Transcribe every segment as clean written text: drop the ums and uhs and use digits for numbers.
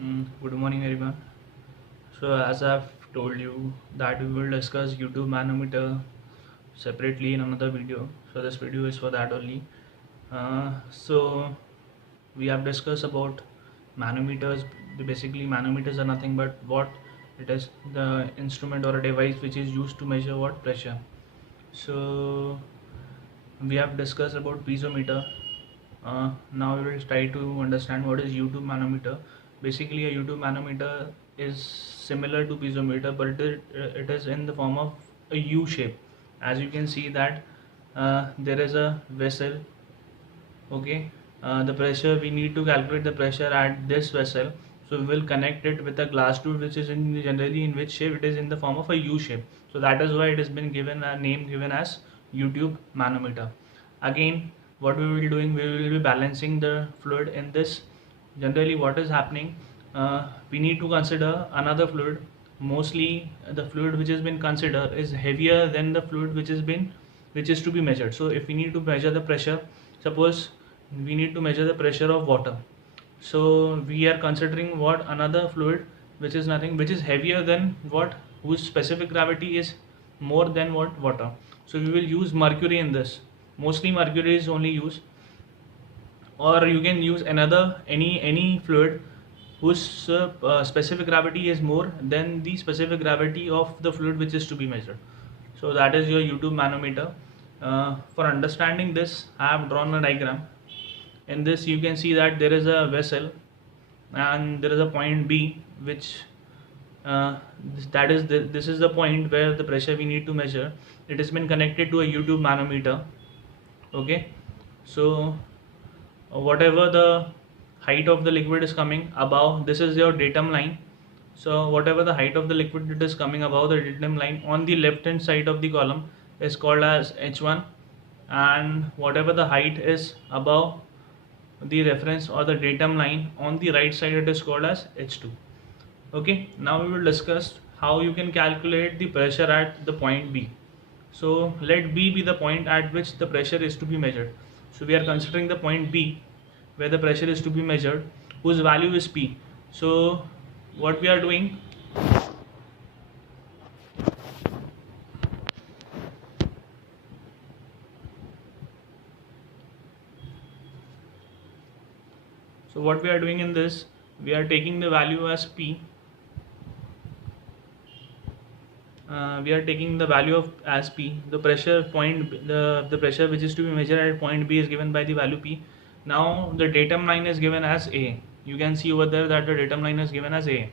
Good morning, everyone. So, as I've told you that we will discuss YouTube manometer separately in another video. So, this video is for that only. So, we have discussed about manometers. Basically, manometers are nothing but what it is, the instrument or a device which is used to measure what pressure. So, we have discussed about piezometer. Now we will try to understand what is YouTube manometer. Basically, a YouTube manometer is similar to piezometer, but it is in the form of a U shape. As you can see that there is a vessel. Okay, the pressure, we need to calculate the pressure at this vessel. So we will connect it with a glass tube, which is in generally in which shape it is in the form of a U shape. So that is why it has been given a name given as YouTube manometer. Again, what we will be doing, we will be balancing the fluid in this. Generally, what is happening, we need to consider another fluid. Mostly the fluid which has been considered is heavier than the fluid which is to be measured. So if we need to measure the pressure, suppose we need to measure the pressure of water, so we are considering what another fluid which is nothing, which is heavier than what, whose specific gravity is more than what water. So we will use mercury in this. Mostly mercury is only used, or you can use another any fluid whose specific gravity is more than the specific gravity of the fluid which is to be measured. So that is your YouTube manometer. For understanding this, I have drawn a diagram. In this you can see that there is a vessel and there is a point B, which this is the point where the pressure we need to measure. It has been connected to a YouTube manometer. Okay, so whatever the height of the liquid is coming above, this is your datum line. So whatever the height of the liquid it is coming above the datum line on the left hand side of the column is called as H1, and whatever the height is above the reference or the datum line on the right side, it is called as H2. Okay, now we will discuss how you can calculate the pressure at the point B. So let B be the point at which the pressure is to be measured. So we are considering the point B where the pressure is to be measured, whose value is P. So what we are doing, in this, we are taking the value as P. We are taking the value of as P. The pressure point, the pressure which is to be measured at point B is given by the value P. Now the datum line is given as A. You can see over there that the datum line is given as A.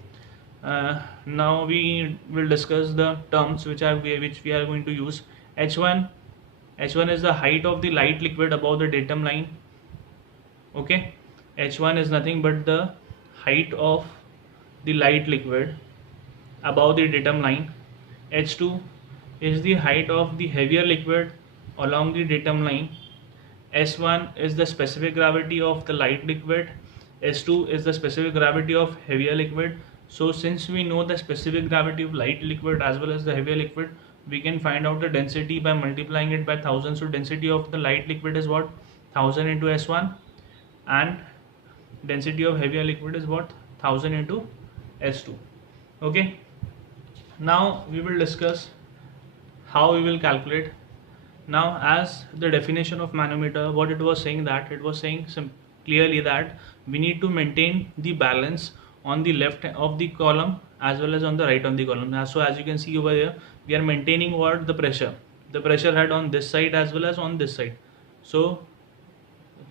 Now we will discuss the terms which we are going to use. H1 is the height of the light liquid above the datum line. Okay, H1 is nothing but the height of the light liquid above the datum line. H2 is the height of the heavier liquid along the datum line. S1 is the specific gravity of the light liquid. S2 is the specific gravity of heavier liquid. So since we know the specific gravity of light liquid as well as the heavier liquid, we can find out the density by multiplying it by 1000. So density of the light liquid is what? 1000 into S1, and density of heavier liquid is what? 1000 into S2. Okay, now we will discuss how we will calculate. Now as the definition of manometer, what it was saying, that it was saying clearly that we need to maintain the balance on the left of the column as well as on the right of the column. So as you can see over here, we are maintaining what? The pressure head on this side as well as on this side. So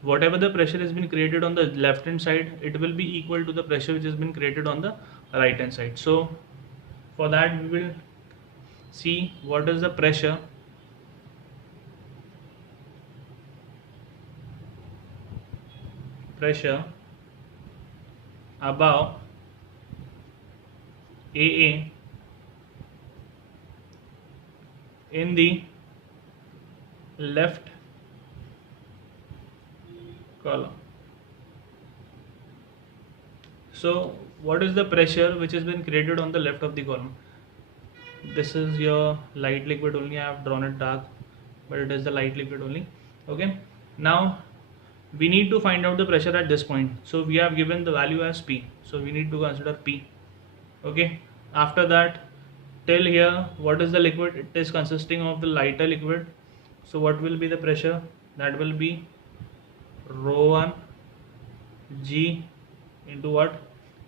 whatever the pressure has been created on the left hand side, it will be equal to the pressure which has been created on the right hand side. So for that we will see what is the pressure above AA in the left column. So what is the pressure which has been created on the left of the column? This is your light liquid only. I have drawn it dark, but it is the light liquid only. Okay, now we need to find out the pressure at this point. So we have given the value as P, so we need to consider P. Okay, after that, till here, what is the liquid? It is consisting of the lighter liquid. So what will be the pressure? That will be rho 1 G into what?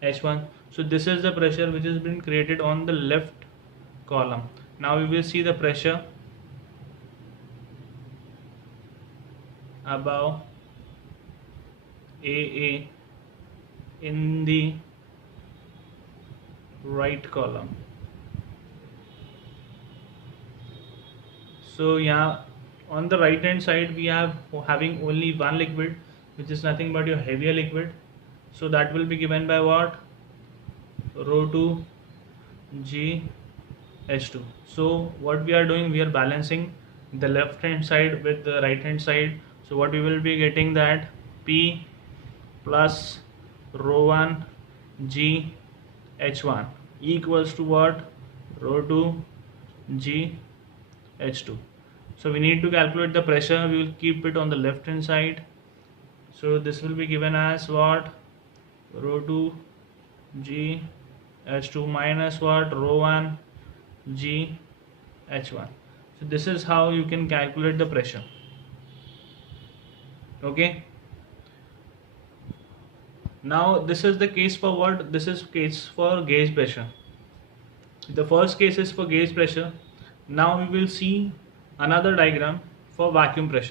H1. So this is the pressure which has been created on the left column. Now we will see the pressure above AA in the right column. So yeah, on the right hand side we have having only one liquid, which is nothing but your heavier liquid. So that will be given by what? Rho 2 G H2. So what we are doing, we are balancing the left hand side with the right hand side. So what we will be getting, that P plus rho 1 G H1 equals to what? Rho 2 G H2. So we need to calculate the pressure. We will keep it on the left hand side. So this will be given as what? Rho 2 G H2 minus what? Rho 1 G H1. So this is how you can calculate the pressure. Okay. Now this is the case for what? This is case for gauge pressure. The first case is for gauge pressure. Now we will see another diagram for vacuum pressure.